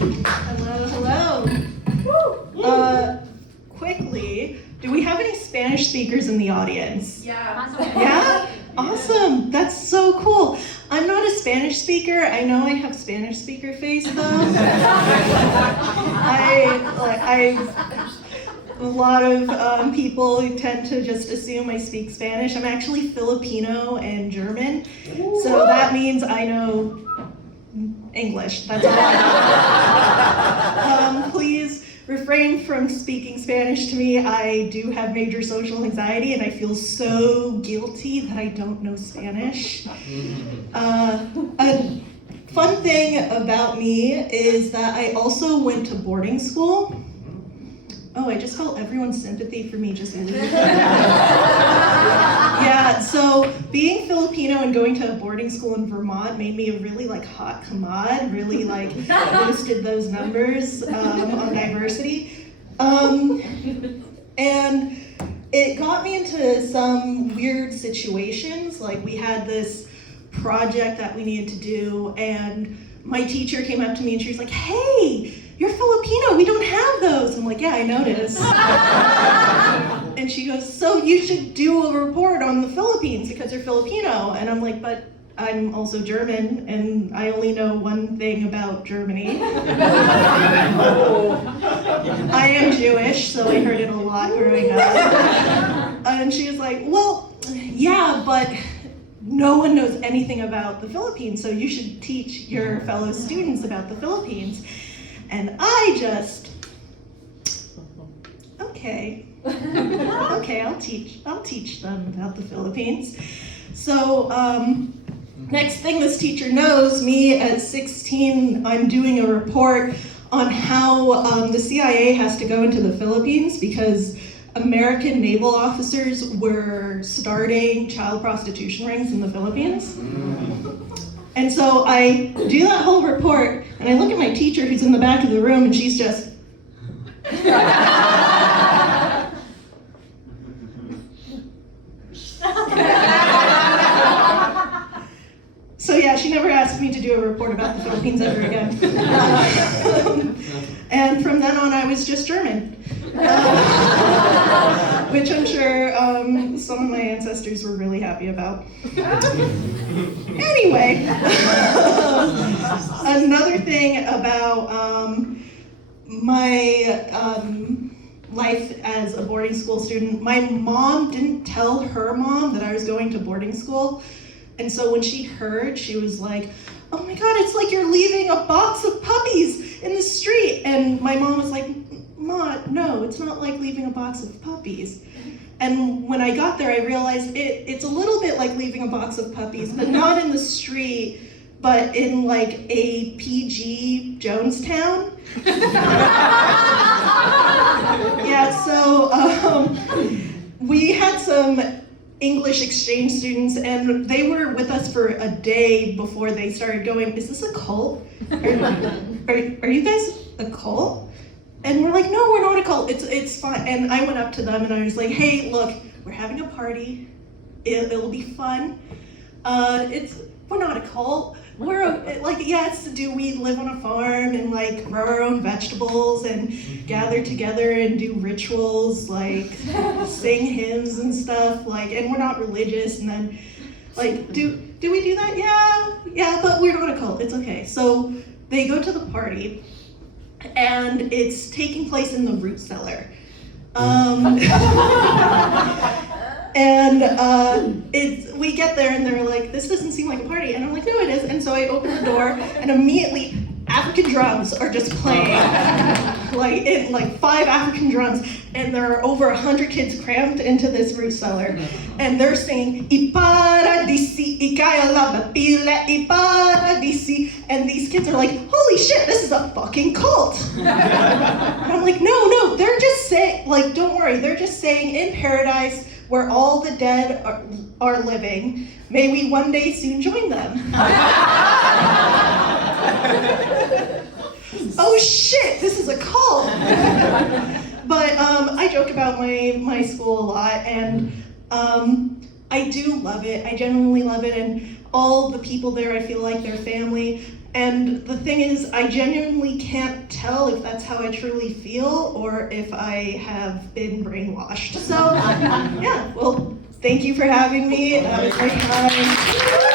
Hello, hello. Quickly, do we have any Spanish speakers in the audience? Yeah. Yeah? Awesome, that's so cool. I'm not a Spanish speaker. I know I have Spanish speaker face though. A lot of people tend to just assume I speak Spanish. I'm actually Filipino and German, so that means I know English. That's all I know. Please refrain from speaking Spanish to me. I do have major social anxiety and I feel so guilty that I don't know Spanish. A fun thing about me is that I also went to boarding school. Oh, I just felt everyone's sympathy for me just leaving. Yeah, so being Filipino and going to a boarding school in Vermont made me a really hot commode, really boosted those numbers on diversity. And it got me into some weird situations. Like we had this project that we needed to do and my teacher came up to me and she was like, "Hey, you're Filipino, we don't have those." I'm like, "Yeah, I noticed." And she goes, "So you should do a report on the Philippines because you're Filipino." And I'm like, "But I'm also German and I only know one thing about Germany." I am Jewish, so I heard it a lot growing up. And she was like, "Well, yeah, but no one knows anything about the Philippines, so you should teach your fellow students about the Philippines." And I just, okay, I'll teach them about the Philippines. So next thing this teacher knows, me at 16, I'm doing a report on how the CIA has to go into the Philippines because American naval officers were starting child prostitution rings in the Philippines. And so I do that whole report, and I look at my teacher who's in the back of the room, and she's just... So yeah, she never asked me to do a report about the Philippines ever again. And from then on, I was just German. Which I'm sure some of my ancestors were really happy about. Anyway, another thing about my life as a boarding school student, my mom didn't tell her mom that I was going to boarding school. And so when she heard, she was like, "Oh my God, it's like you're leaving a box of puppies in the street." And my mom was like, "Ma, no, it's not like leaving a box of puppies." And when I got there, I realized it's a little bit like leaving a box of puppies, but not in the street, but in a PG Jonestown. Yeah, so we had some English exchange students, and they were with us for a day before they started going, "Is this a cult? Are you guys a cult?" And we're like, "No, we're not a cult. It's fine." And I went up to them and I was like, "Hey, look, we're having a party. It'll be fun. We're not a cult. We're we live on a farm and grow our own vegetables and gather together and do rituals, sing hymns and stuff, and we're not religious." And then do we do that? Yeah, but we're not a cult. It's okay. So they go to the party and it's taking place in the root cellar. We get there and they're like, "This doesn't seem like a party." And I'm like, "No, it is." And so I open the door and immediately African drums are just playing, 5 African drums. And there are over 100 kids crammed into this root cellar. And they're singing, "Iparadisi, ikaya la bapila, iparadisi." And these kids are like, "Holy shit, this is a fucking cult." And I'm like, no, they're just saying, don't worry, they're just saying, "In paradise, where all the dead are living, may we one day soon join them." Oh shit, this is a cult. But I joke about my school a lot, and I do love it. I genuinely love it, and all the people there, I feel like they're family. And the thing is, I genuinely can't tell if that's how I truly feel or if I have been brainwashed. So, yeah, well, thank you for having me. That was my time.